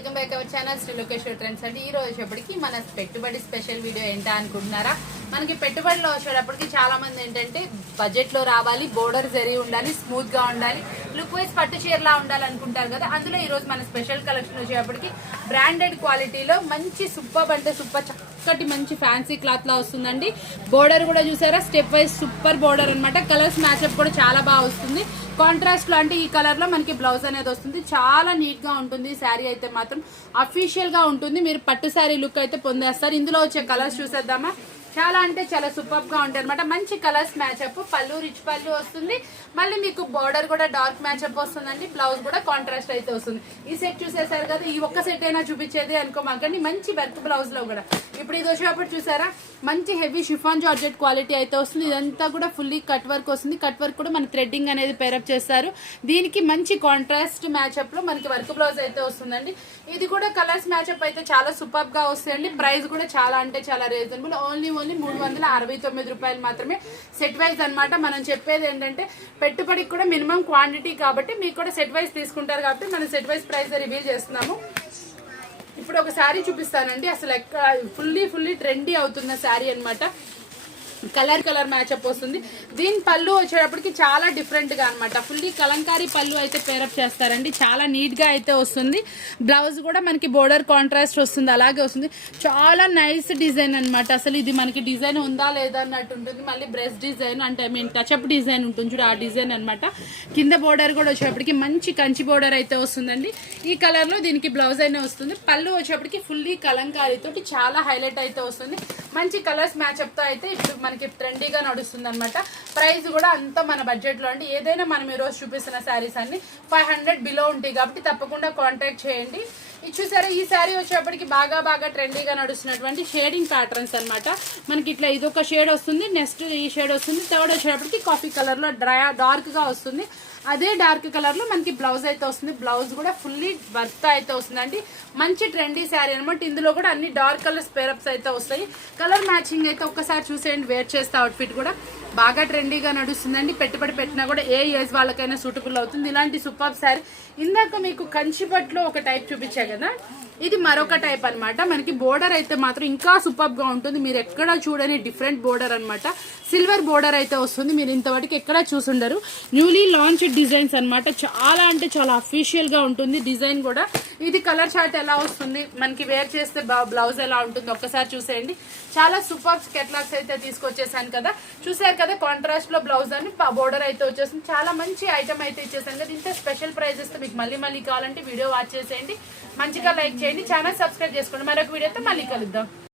Welcome back our channel Shri Lokeshwar trends అండి. ఈ రోజు వచ్చేప్పటికి మన పెట్టుబడి స్పెషల్ వీడియో ఏంటా అనుకుంటున్నారా? మనకి పెట్టుబడిలో వచ్చేటప్పటికి చాలా మంది ఏంటంటే బడ్జెట్ లో రావాలి, బోర్డర్ జరీ ఉండాలి, స్మూత్ గా ఉండాలి, లుక్ వైజ్ పట్టు చీరలా ఉండాలి అనుకుంటారు కదా. అందులో ఈ రోజు మన స్పెషల్ కలెక్షన్ వచ్చేటప్పటికి బ్రాండెడ్ క్వాలిటీలో మంచి సూపర్ అంటే సూపర్ చక్కటి మంచి ఫ్యాన్సీ క్లాత్ లా వస్తుందండి. బోర్డర్ కూడా చూసారా, స్టెప్ వైజ్ సూపర్ బోర్డర్ అనమాట. కలర్స్ మ్యాచ్అప్ కూడా చాలా బాగా వస్తుంది. కాంట్రాస్ట్ లో అంటే ఈ కలర్ లో మనకి బ్లౌజ్ అనేది వస్తుంది. చాలా నీట్ గా ఉంటుంది. శారీ అయితే మాత్రం అఫీషియల్ గా ఉంటుంది. మీరు పట్టు శారీ లుక్ అయితే పొందేస్తారు. ఇందులో వచ్చే కలర్స్ చూసేద్దామా? చాలా అంటే చాలా సూపర్ గా ఉంటాయి అనమాట. మంచి కలర్స్ మ్యాచ్అప్, పళ్ళు రిచ్ పళ్ళు వస్తుంది. మళ్ళీ మీకు బార్డర్ కూడా డార్క్ మ్యాచ్అప్ వస్తుందండి. బ్లౌజ్ కూడా కాంట్రాస్ట్ అయితే వస్తుంది. ఈ సెట్ చూసేసారు కదా, ఈ ఒక్క సెట్ అయినా చూపించేది అనుకోమాకండి. మంచి వర్క్ బ్లౌజ్ లో కూడా ఇప్పుడు ఇది వచ్చేటప్పుడు చూసారా, మంచి హెవీ షిఫాన్ జార్జెట్ క్వాలిటీ అయితే వస్తుంది. ఇదంతా కూడా ఫుల్లీ కట్ వర్క్ వస్తుంది. కట్ వర్క్ కూడా మన థ్రెడ్డింగ్ అనేది పేరప్ చేస్తారు. దీనికి మంచి కాంట్రాస్ట్ మ్యాచ్అప్ లో మనకి వర్క్ బ్లౌజ్ అయితే వస్తుందండి. ఇది కూడా కలర్స్ మ్యాచ్అప్ అయితే చాలా సూపర్ గా వస్తాయండి. ప్రైస్ కూడా చాలా అంటే చాలా రీజనబుల్. ఓన్లీ 369 రూపాయలు మాత్రమే. సెట్ వైజ్ అనమాట. మనం చెప్పేది ఏంటంటే పెట్టుబడికి కూడా మినిమం క్వాంటిటీ కాబట్టి మీకు కూడా సెట్ వైజ్ తీసుకుంటారు కాబట్టి మనం సెట్ వైజ్ ప్రైస్ రివీల్ చేస్తున్నాము. ఇప్పుడు ఒక శారీ చూపిస్తానండి. అసలు ఫుల్లీ ట్రెండీ అవుతున్న శారీ అనమాట. కలర్ మ్యాచ్అప్ వస్తుంది. దీని పళ్ళు వచ్చేటప్పటికి చాలా డిఫరెంట్ గా అనమాట. ఫుల్లీ కలంకారీ పళ్ళు అయితే పేరప్ చేస్తారండి. చాలా నీట్ గా అయితే వస్తుంది. బ్లౌజ్ కూడా మనకి బోర్డర్ కాంట్రాస్ట్ వస్తుంది, అలాగే వస్తుంది. చాలా నైస్ డిజైన్ అనమాట. అసలు ఇది మనకి డిజైన్ ఉందా లేదా అన్నట్టు ఉంటుంది. మళ్ళీ బ్రెస్ట్ డిజైన్ అంటే టచ్అప్ డిజైన్ ఉంటుంది చూడు, ఆ డిజైన్ అనమాట. కింద బోర్డర్ కూడా వచ్చేటప్పటికి మంచి కంచి బోర్డర్ అయితే వస్తుందండి. ఈ కలర్ లో దీనికి బ్లౌజ్ అయినా వస్తుంది. పళ్ళు వచ్చేటప్పటికి ఫుల్లీ కలంకారీ తోటి చాలా హైలైట్ అయితే వస్తుంది. మంచి కలర్స్ మ్యాచ్అప్ తో అయితే ఇప్పుడు మనకి ట్రెండీగా నడుస్తుంది అనమాట. ప్రైస్ కూడా అంతా మన బడ్జెట్ లో అండి. ఏదైనా మనం ఈ రోజు చూపిస్తున్న శారీస్ అన్ని 500 బిలో ఉంటాయి కాబట్టి తప్పకుండా కాంటాక్ట్ చేయండి. ఇది చూసారా, ఈ శారీ వచ్చేప్పటికి బాగా ట్రెండీగా నడుస్తున్నటువంటి షేడింగ్ ప్యాటర్న్స్ అనమాట. మనకి ఇట్లా ఇదొక షేడ్ వస్తుంది, నెక్స్ట్ ఈ షేడ్ వస్తుంది, థర్డ్ వచ్చేటప్పటికి కాఫీ కలర్ లో డార్క్ గా వస్తుంది. అదే డార్క్ కలర్ లో మనకి బ్లౌజ్ అయితే వస్తుంది. బ్లౌజ్ కూడా ఫుల్లీ వర్క్ అయితే వస్తుందండి. మంచి ట్రెండీ శారీ అనమాట. ఇందులో కూడా అన్ని డార్క్ కలర్స్ పేరప్స్ అయితే వస్తాయి. కలర్ మ్యాచింగ్ అయితే ఒక్కసారి చూసేయండి. వేర్ చేస్తే అవుట్ఫిట్ కూడా బాగా ట్రెండీగా నడుస్తుందండి. పెట్టుబడి పెట్టినా కూడా ఏ ఏజ్ వాళ్ళకైనా సూటబుల్ అవుతుంది. ఇలాంటి సూపర్ శారీ. ఇందాక మీకు కంచిపట్లో ఒక టైప్ చూపించా కదా, ఇది మరొక టైప్ అనమాట. మనకి బోర్డర్ అయితే మాత్రం ఇంకా సూపర్ గా ఉంటుంది. మీరు ఎక్కడ చూడని డిఫరెంట్ బోర్డర్ అనమాట. సిల్వర్ బోర్డర్ అయితే వస్తుంది. మీరు ఇంతవరకు ఎక్కడ చూసుండరు. న్యూలీ లాంచ్ డిజైన్స్ అనమాట. చాలా అంటే చాలా అఫీషియల్ గా ఉంటుంది డిజైన్ కూడా. ఇది కలర్ చార్ట్ ఎలా వస్తుంది, మనకి వేర్ చేస్తే బ్లౌజ్ ఎలా ఉంటుంది ఒక్కసారి చూసేయండి. చాలా సూపర్ కెట్లాగ్స్ అయితే తీసుకొచ్చేసాను కదా, చూసారు కదా. కాంట్రాస్ట్ లో బ్లౌజ్ అని బోర్డర్ అయితే వచ్చేసింది. చాలా మంచి ఐటమ్ అయితే ఇచ్చేసాను కదా. ఇంత స్పెషల్ ప్రైస్ ఇస్తే మీకు మళ్ళీ కావాలంటే వీడియో వాచ్ చేసేయండి. మంచిగా లైక్ చేయండి, ఛానల్ సబ్స్క్రైబ్ చేసుకోండి. మరొక వీడియోతో మళ్ళీ కలుద్దాం.